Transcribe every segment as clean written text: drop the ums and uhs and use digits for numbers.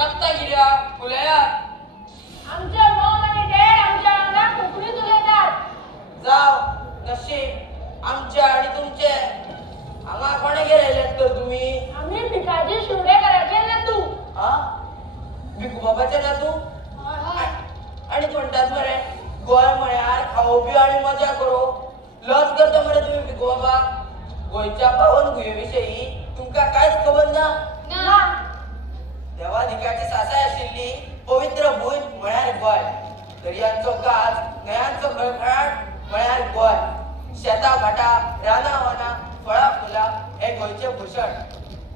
रत्नागिऱ्या फुलया आमच्या मॉम आणि डॅड आमच्या अंगात कोकणी उलयतात. जाव नशीब आमच्या आणि तुमचे हांगा कोणे गेलेले तर तुम्ही? आम्ही पिकाची शिवडे करायचे ना तू. हा भिकू बाबाचे ना तू? आणि म्हणतात मरे गोय म्हळ्यार खावो पिवो आणि मजा करो. लज करता मरे तुम्ही भिकू बाबा. गोयच्या पावन भुंये तुमका कांयच खबर ना? देवाधिकाची सासाय आशिल्ली पवित्र भूंय म्हळ्यार गोय. दर्यांचो काज न्हंयांचो खळखळाट म्हळ्यार गोय. शेतां भाटां रानां वानां फळां फुलां हे गोंयचे भूषण.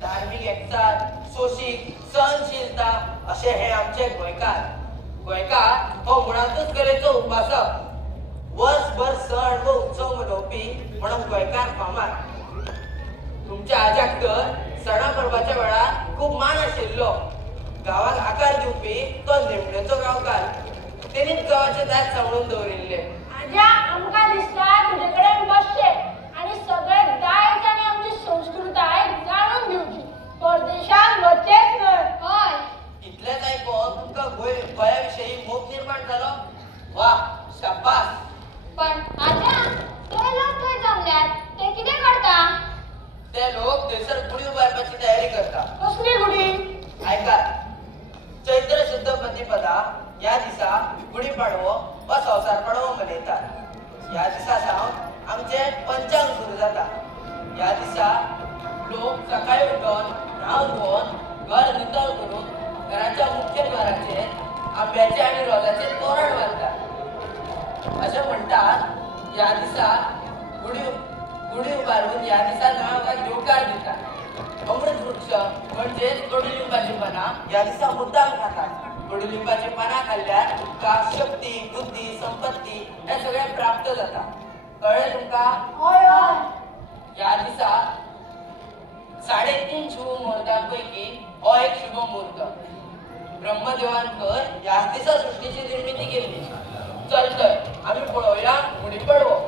धार्मीक एकचार सोशीक सहनशीलता अशे हे आमचे गोंयकार. गोंयकार हो मुळांतूच कलेचो उपासक. वर्सभर सण व उत्सव मनोवपी म्हणून गोंयकार फामाद. तुमच्या आज्याक तर सणा परबाच्या वेळार खूप मान आशिल्लो. गावाक आकार दिवपी तो नेमणेचो गांवकार. तेणीच गावाचे दात सांबाळून दवरिल्ले. आज्या आमकां दिसता तुजे कडेन बसचे आणि सगळे दायज आणि आमची संस्कृताय जाणून घेवची. परदेशात वचचेच न्हय. हय. इतलेच आयकोन तुमकां गोंया विशयी मोग निर्माण जालो? वा शाबास. पण आज्या ते लोक थंय जमल्यात ते कितें करता? ते लोक थंयसर गुडी उबारपाची तयारी करता. कसली गुडी? आयकात. चैत्र शुद्ध प्रतिपदा ह्या दिसा गुढीपाडवो वा संवसारपाडवो मनयतात. ह्या दिसा सावन आमचे पंचांग सुरू जाता. ह्या दिसा लोक सकाळी उठून न्हावन धुवन घर नितळ करून घराच्या मुख्य द्वाराचेर आंब्याचे आणि रोजाचे तोरण बांदतात. अशें म्हणटात ह्या दिसा गुढी उबारून ह्या दिसा नळाक येवकार दितात. अमृत वृक्ष म्हणजे कडुलिंबाची पानां ह्या दिसा मुद्दाम खातात. कडुलिंबाची पानां खाल्ल्यार तुमका शक्ती बुद्धी संपत्ती हे सगळे प्राप्त जाता. कळ्ळें तुमका? हय हय. ह्या दिसा 3.5 शुभ मुहूर्तांपैकी हो एक शुभ मुहूर्त. ब्रह्मदेवान तर ह्याच दिसा सृष्टीची निर्मिती केली. चल तर आम्ही पळोवया गुढीपाडवो.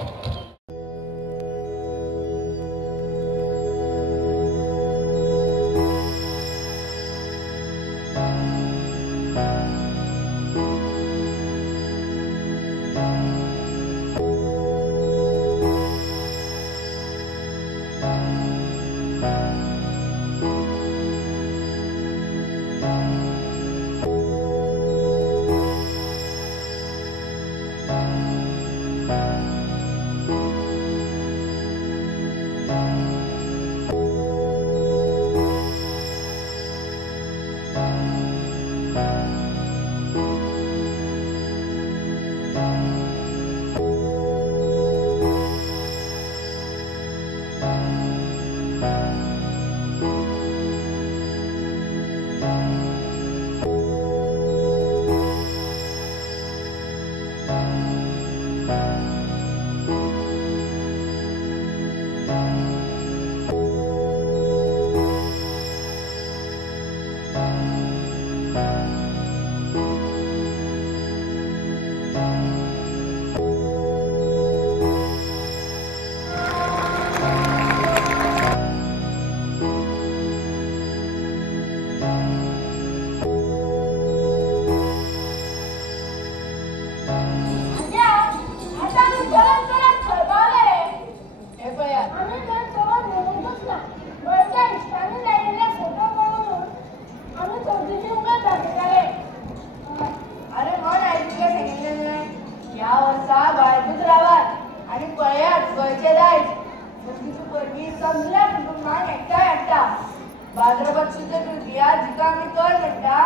भाद्रपद शुद्ध तृतीया जिका आम्ही कर म्हणता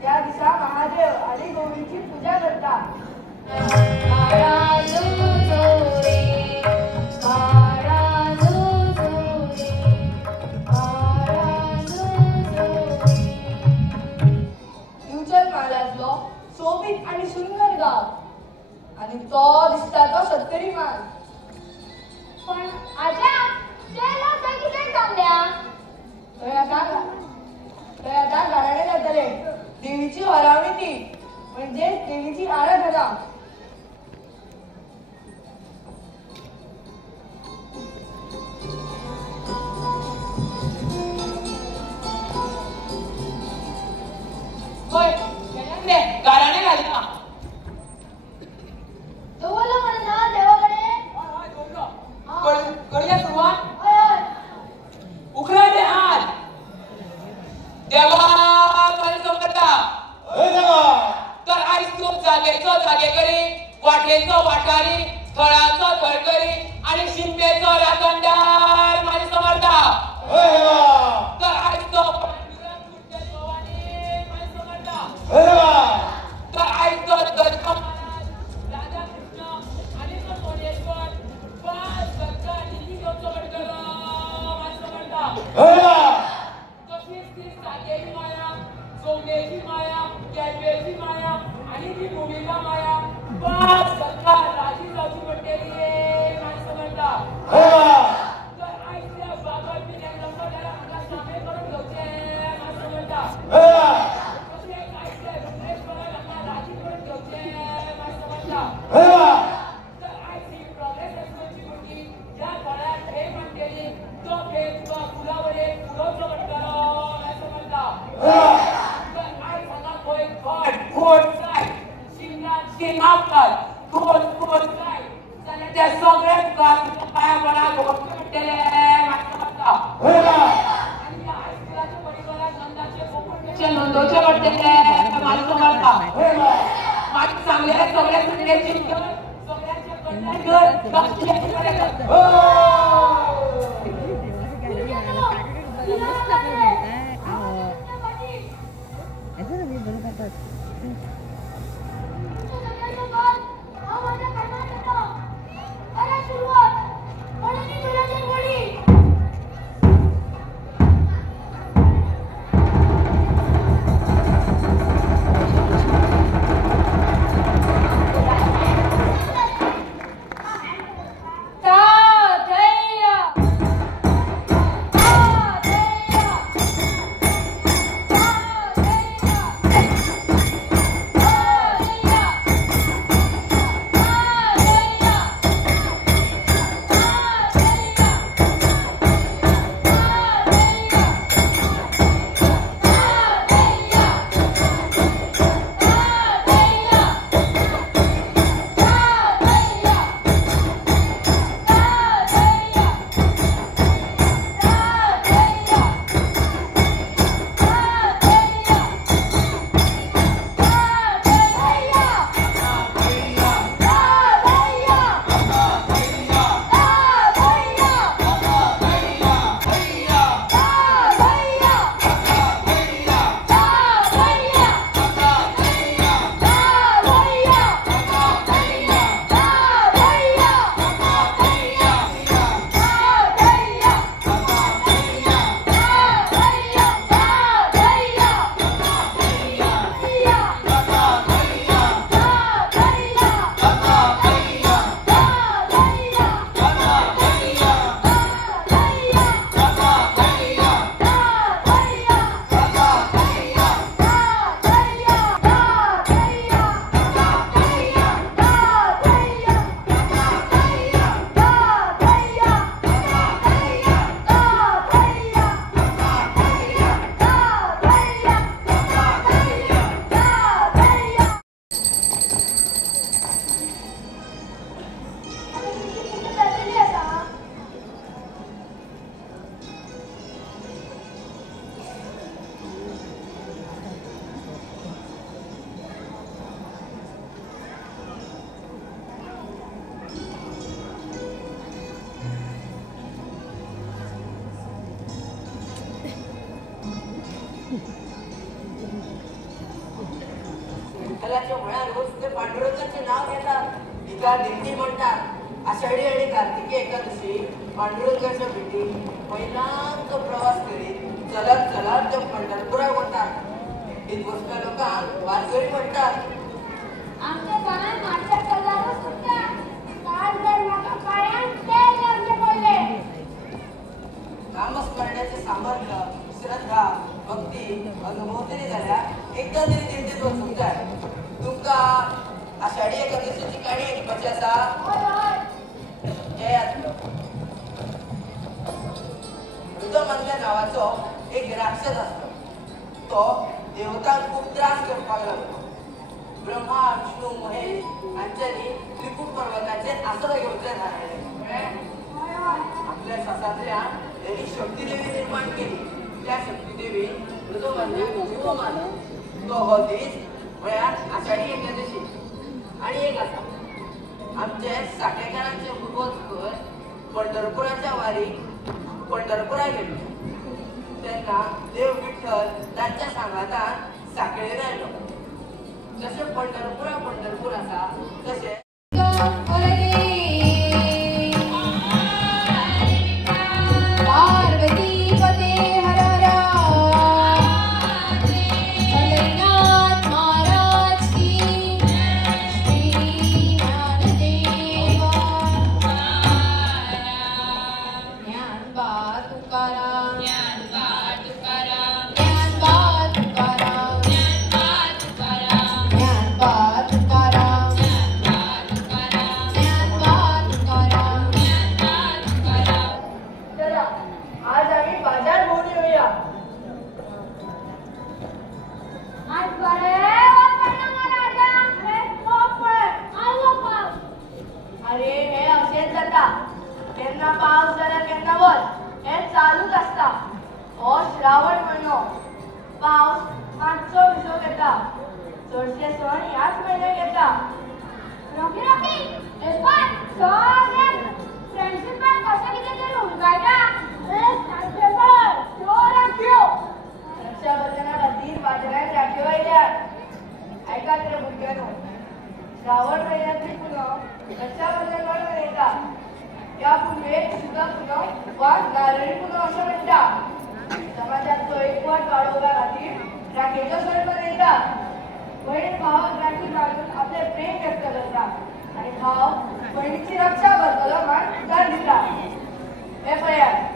त्या दिसा महादेव आणि गौरीची पूजा करता. फ्युचर म्हालातलो सोबीत आणि सुंदर गाव आणि तो दिसता तो शेतकरी माल. पण आज्या ते लोक थंय कितें जमल्या? थंय आता घराणे जातले. देवीची हरावणी ती म्हणजे देवीची आराधना. होय रे गाराणे घालता देवाला म्हणा देवाकडे करूया सुरुवात होय होय उखरा दे हात देवा मला समजता तर आयज तू जागेचो जागेकरी वाटेचो वाटारी थळाचो थळकरी आणि शिंपेचो राखणदार माझे समर्था तर आयज तो तर आयज तो दत्त राजा कृष्ण आणि तो सोनेश्वर पाच गंगा निधी घेवचो पडटलो माझे समर्था तशीच ती सागेची माया सोमेची माया कॅपेची माया आणि ती भूमिका माया पाच गंगा राजी जावची पडटली माझे समर्था तर आयज त्या बाबा पिण्याक लंबोटाला हांगा सामील करून घेवचे माझे समर्था त्या सगळ्या पाया पडा पडटले नोंदवचे पडटले माझे समर्था माझे चांगल्या सगळ्या सगळ्याचे सगळ्यांचे पांडुरंगाचे नाव घेतात तिका दिंडी म्हणतात आषाढी आणि कार्तिकी एकादशी पांडुरंगाच्या भेटी महिलांच प्रवास करीत चलत चलत ते पंढरपुरात वतात दिंडीत बसल्या लोकांक वारकरी म्हणतात आमच्या घरात माझ्या कल्लावर सुद्धा काल जर माझ्या पायांत तेल लावले पडले नामस्मरणाचे सामर्थ्य श्रद्धा भक्ती अनुभवतरी झाल्या एकदा तरी दिंडीत बसून जाय तुमका आषाढी एकादशीची काणी ऐकपाची आसा जयात रुद्रमंथन नावाचो एक राक्षस असतो तो देवतांक खूप त्रास करपाक लागलो. ब्रह्मा विष्णू महेश हांच्यानी त्रिकूट पर्वताचेर आसरो घेवचें थारायलें. आपल्या स्वासांतल्यान तेणी शक्ती देवी निर्माण केली. त्या शक्ती देवी मृदुमन्याक जीव मारलो. तो हो दीस म्हळ्यार आषाढी एकादशी. आनी एक आसा आमचे साठेकारांचे पूर्वज पंढरपुराच्या वारीक पंढरपुरा गेलो. तेन्ना देव विठ्ठल तांच्या सांगातान साखळेर आयलो. जशें पंढरपूर आसा तशें केन्ना पावस जाल्यार केन्ना वत हे चालूच आसता. हो श्रावण म्हयनो पावस मातसो विसो घेता. चडशे सण ह्याच म्हयन्याक येता. रॉकी एस्पान सगळे फ्रेंडशिपान कसं कितें तरी उलगायता. रक्षाबंधना खातीर बाजारांत राखयो आयल्यात. आयकात रे भुरग्यांनो, श्रावण महिन्यांतली पुनव रक्षाबंधन म्हण मनयता. या पुनवेक सुदा पुनव वा नारळी पुनव अशें म्हणटा. समाजाचो एकवट वाडोवपा खातीर राखेचो सण मनयतात. भयण भावाक राखी बांदून आपले प्रेम व्यक्त करता आनी भाव भयणीची रक्षा करतलो म्हण उतर दिता. हे पळयात.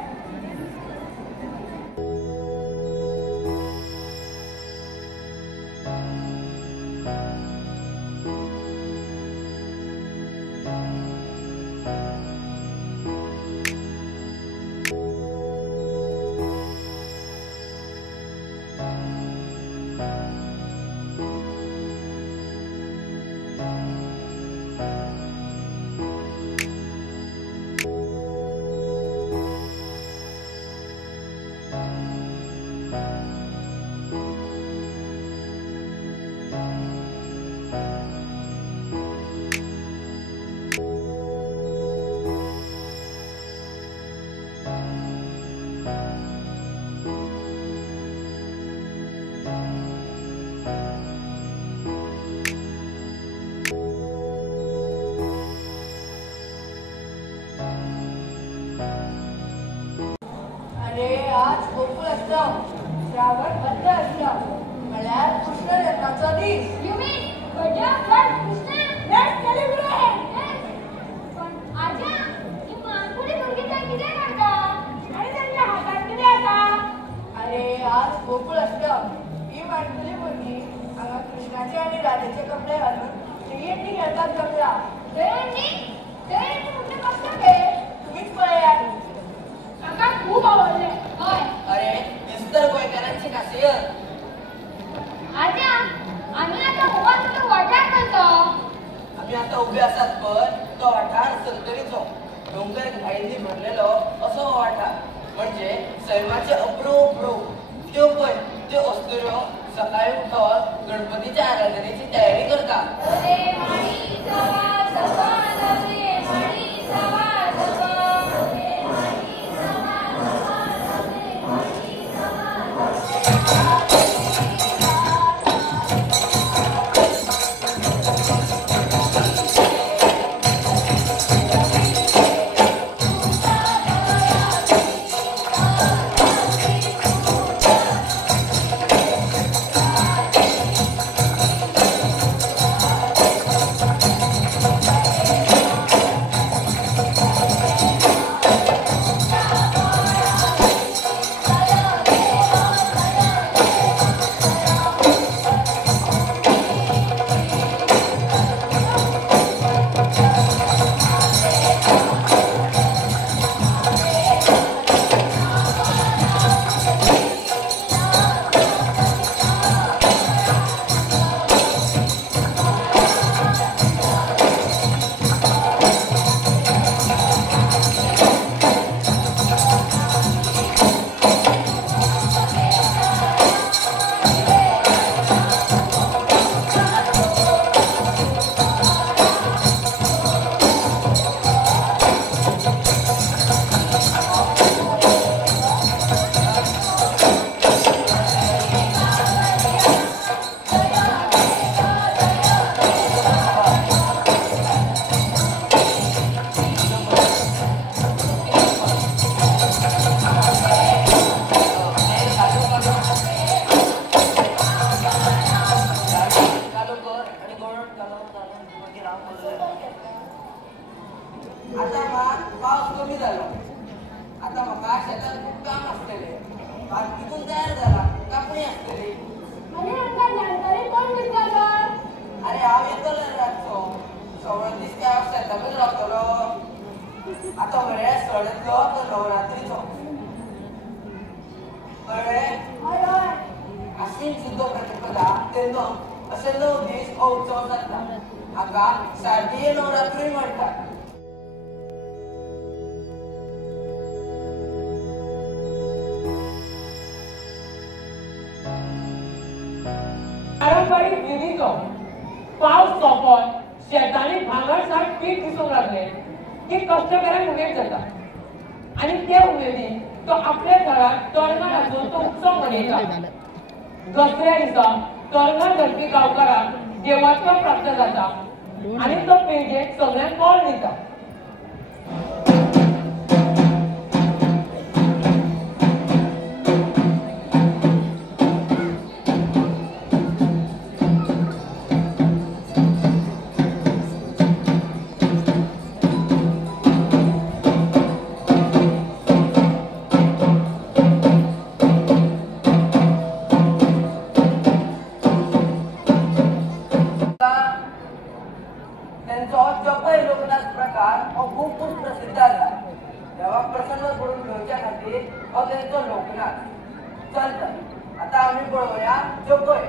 आज गोकुळ असतं. श्रावण मध्य असतं. म्हळ्यार कृष्ण जन्माचो दीस. You mean गजब Lord Krishna? Let's celebrate! पण आजा, ही मानकुडी भुरगी तर कितें करता? आणि त्यांच्या हातात कितें आसा? अरे आज गोकुळ असतं. ही माणकुली भुरगी हांगा कृष्णाचे आणि राधेचे कपडे घालून श्रीयंती खेळपाक जमला. दहीहंडी म्हणजे कसलं खेळ? तुम्हीच पळयात. म्हाका खूप आवडले. हय. अरे इस्तर गोंयकारांची खासियत. आजा, आम्ही आता गोवान कुठे वाटार करतो. आम्ही आता उभे आसात पळय तो वाठार संतरीचो डोंगर घाईंनी भरलेलो असो हो वाठार. म्हणजे सैमाचे अप्रूप रूप. त्यो पळय त्यो अस्तुऱ्यो सकाळी उठोन गणपतीच्या आराधनेची तयारी करता. मागीर हांव बोललो आतां मात पावस कमी जालो आतां म्हाका शेतान खूब काम आसतलें भात पिकून तयार जाला कापणी आसतली अरे आमकां जानकारी कोण दिता तर अरे हांव येतलो रातचो सवय दीस काय हांव शेताकच रावतलो आतां मरे सडेतलो तो नवरात्रीचो कळ्ळें हय हय आश्विन शुद्ध प्रतिपदा तेन्ना अशे 9 दीस हो उत्सव जाता हाका शारदीय नवरात्री म्हणटात पारंपरिक विधीचो पावस सोंपोन शेतांनी भांगरसाट पीक दिसूंक लागले की कष्टकऱ्यांक उमेद जाता आनी ते उमेदीन तो आपल्या घरात तोरणां घालून तो उत्सव मनयता दसऱ्या दिसा तोरणां घालपी गांवकाराक देवात्व प्राप्त जाता आनी तो पिळगेक सगळ्यांक मोल दिता त्यांचो जपय लोकनाच प्रकार हो खूब प्रसिद्ध आसा देवाक प्रसन्न करून घेवच्या खातीर हो तेंचो लोकनाच चलता आतां आमी पळोवया जपय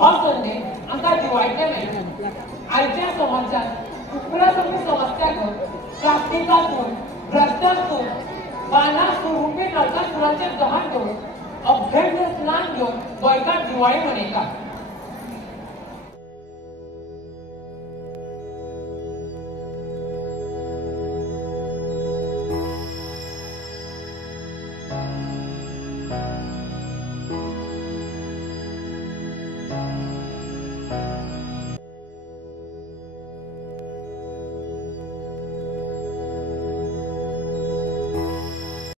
हो संदेश आमकां दिवाळीचे मेळटा आयच्या समाजात उपरासमी समस्या घेवन प्लास्टिकातून भ्रष्टातून बाणासूर रुपी नरकासुराचेर दहन करून अभ्यंग स्नान घेवन गोंयकार दिवाळी मनयतात